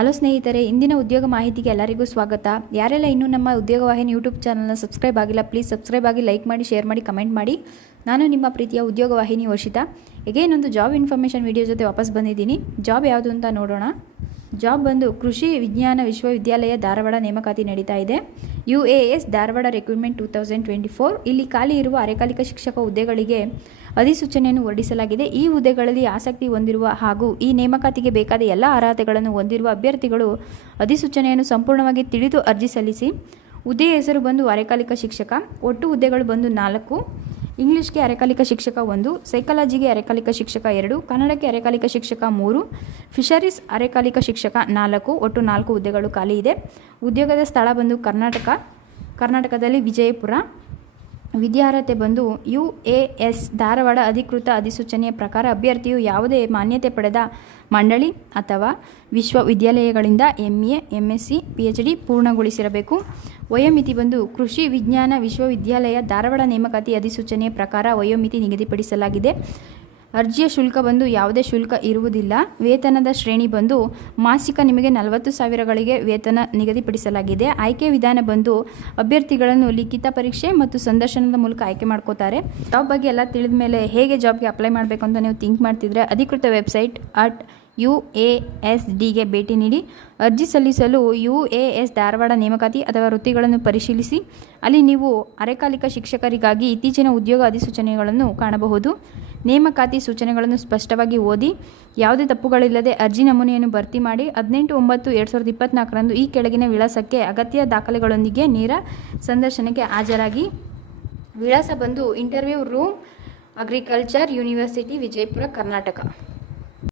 Hello ಸ್ನೇಹಿತರೆ, ಇಂದಿನ ಉದ್ಯೋಗ ಮಾಹಿತಿಗೆ ಎಲ್ಲರಿಗೂ ಸ್ವಾಗತ. ಯಾರೆಲ್ಲ ಇನ್ನೂ ನಮ್ಮ ಉದ್ಯೋಗ ವಾಹಿನಿ ಯೂಟ್ಯೂಬ್ ಚಾನಲ್ನ ಸಬ್ಸ್ಕ್ರೈಬ್ ಆಗಿಲ್ಲ, ಪ್ಲೀಸ್ ಸಬ್ಸ್ಕ್ರೈಬ್ ಆಗಿ, ಲೈಕ್ ಮಾಡಿ, ಶೇರ್ ಮಾಡಿ, ಕಮೆಂಟ್ ಮಾಡಿ. ನಾನು ನಿಮ್ಮ ಪ್ರೀತಿಯ ಉದ್ಯೋಗ ವಾಹಿನಿ ವರ್ಷಿತಾ. ಹೇಗೆ ಇನ್ನೊಂದು ಜಾಬ್ ಇನ್ಫಾರ್ಮೇಷನ್ ವಿಡಿಯೋ ಜೊತೆ ವಾಪಸ್ ಬಂದಿದ್ದೀನಿ. ಜಾಬ್ ಯಾವುದು ಅಂತ ನೋಡೋಣ. ಜಾಬ್ ಬಂದು ಕೃಷಿ ವಿಜ್ಞಾನ ವಿಶ್ವವಿದ್ಯಾಲಯ ಧಾರವಾಡ ನೇಮಕಾತಿ ನಡೀತಾ ಇದೆ. UAS Dharwad recruitment 2024. ಇಲ್ಲಿ ಖಾಲಿ ಇರುವ ಅರೆಕಾಲಿಕ ಶಿಕ್ಷಕ ಹುದ್ದೆಗಳಿಗೆ ಅಧಿಸೂಚನೆಯನ್ನು ಹೊರಡಿಸಲಾಗಿದೆ. ಈ ಹುದ್ದೆಗಳಲ್ಲಿ ಆಸಕ್ತಿ ಹೊಂದಿರುವ ಹಾಗೂ ಈ ನೇಮಕಾತಿಗೆ ಬೇಕಾದ ಎಲ್ಲ ಅರ್ಹತೆಗಳನ್ನು ಹೊಂದಿರುವ ಅಭ್ಯರ್ಥಿಗಳು ಅಧಿಸೂಚನೆಯನ್ನು ಸಂಪೂರ್ಣವಾಗಿ ತಿಳಿದು ಅರ್ಜಿ ಸಲ್ಲಿಸಿ. ಹುದ್ದೆಯ ಹೆಸರು ಬಂದು ಅರೆಕಾಲಿಕ ಶಿಕ್ಷಕ. ಒಟ್ಟು ಹುದ್ದೆಗಳು ಬಂದು 4. ಇಂಗ್ಲೀಷ್ಗೆ ಅರೆಕಾಲಿಕ ಶಿಕ್ಷಕ 1, ಸೈಕಾಲಜಿಗೆ ಅರೆಕಾಲಿಕ ಶಿಕ್ಷಕ 2, ಕನ್ನಡಕ್ಕೆ ಅರೆಕಾಲಿಕ ಶಿಕ್ಷಕ 3, ಫಿಶರೀಸ್ ಅರೆಕಾಲಿಕ ಶಿಕ್ಷಕ 4. ಒಟ್ಟು 4 ಹುದ್ದೆಗಳು ಖಾಲಿ ಇದೆ. ಉದ್ಯೋಗದ ಸ್ಥಳ ಬಂದು ಕರ್ನಾಟಕದಲ್ಲಿ ವಿಜಯಪುರ. ವಿದ್ಯಾರ್ಹತೆ ಬಂದು UAS ಧಾರವಾಡ ಅಧಿಕೃತ ಅಧಿಸೂಚನೆಯ ಪ್ರಕಾರ ಅಭ್ಯರ್ಥಿಯು ಯಾವುದೇ ಮಾನ್ಯತೆ ಪಡೆದ ಮಂಡಳಿ ಅಥವಾ ವಿಶ್ವವಿದ್ಯಾಲಯಗಳಿಂದ MA, MSc, PhD ಪೂರ್ಣಗೊಳಿಸಿರಬೇಕು. ವಯೋಮಿತಿ ಬಂದು ಕೃಷಿ ವಿಜ್ಞಾನ ವಿಶ್ವವಿದ್ಯಾಲಯ ಧಾರವಾಡ ನೇಮಕಾತಿ ಅಧಿಸೂಚನೆಯ ಪ್ರಕಾರ ವಯೋಮಿತಿ ನಿಗದಿಪಡಿಸಲಾಗಿದೆ. ಅರ್ಜಿಯ ಶುಲ್ಕ ಬಂದು ಯಾವುದೇ ಶುಲ್ಕ ಇರುವುದಿಲ್ಲ. ವೇತನದ ಶ್ರೇಣಿ ಬಂದು ಮಾಸಿಕ ನಿಮಗೆ 40,000ಗಳಿಗೆ ವೇತನ ನಿಗದಿಪಡಿಸಲಾಗಿದೆ. ಆಯ್ಕೆ ವಿಧಾನ ಬಂದು ಅಭ್ಯರ್ಥಿಗಳನ್ನು ಲಿಖಿತ ಪರೀಕ್ಷೆ ಮತ್ತು ಸಂದರ್ಶನದ ಮೂಲಕ ಆಯ್ಕೆ ಮಾಡ್ಕೋತಾರೆ. ಜಾಬ್ ಬಗ್ಗೆ ಎಲ್ಲ ತಿಳಿದ ಮೇಲೆ ಹೇಗೆ ಜಾಬ್ಗೆ ಅಪ್ಲೈ ಮಾಡಬೇಕು ಅಂತ ನೀವು ಥಿಂಕ್ ಮಾಡ್ತಿದ್ರೆ ಅಧಿಕೃತ ವೆಬ್ಸೈಟ್ UASDಗೆ ಭೇಟಿ ನೀಡಿ ಅರ್ಜಿ ಸಲ್ಲಿಸಲು UAS ಧಾರವಾಡ ನೇಮಕಾತಿ ಅಥವಾ ವೃತ್ತಿಗಳನ್ನು ಪರಿಶೀಲಿಸಿ. ಅಲ್ಲಿ ನೀವು ಅರೆಕಾಲಿಕ ಶಿಕ್ಷಕರಿಗಾಗಿ ಇತ್ತೀಚಿನ ಉದ್ಯೋಗ ಅಧಿಸೂಚನೆಗಳನ್ನು ಕಾಣಬಹುದು. ನೇಮಕಾತಿ ಸೂಚನೆಗಳನ್ನು ಸ್ಪಷ್ಟವಾಗಿ ಓದಿ ಯಾವುದೇ ತಪ್ಪುಗಳಿಲ್ಲದೆ ಅರ್ಜಿ ನಮೂನೆಯನ್ನು ಭರ್ತಿ ಮಾಡಿ 18/9/2024 ಈ ಕೆಳಗಿನ ವಿಳಾಸಕ್ಕೆ ಅಗತ್ಯ ದಾಖಲೆಗಳೊಂದಿಗೆ ನೇರ ಸಂದರ್ಶನಕ್ಕೆ ಹಾಜರಾಗಿ. ವಿಳಾಸ ಬಂದು interview room, agriculture university, Vijayapura, Karnataka.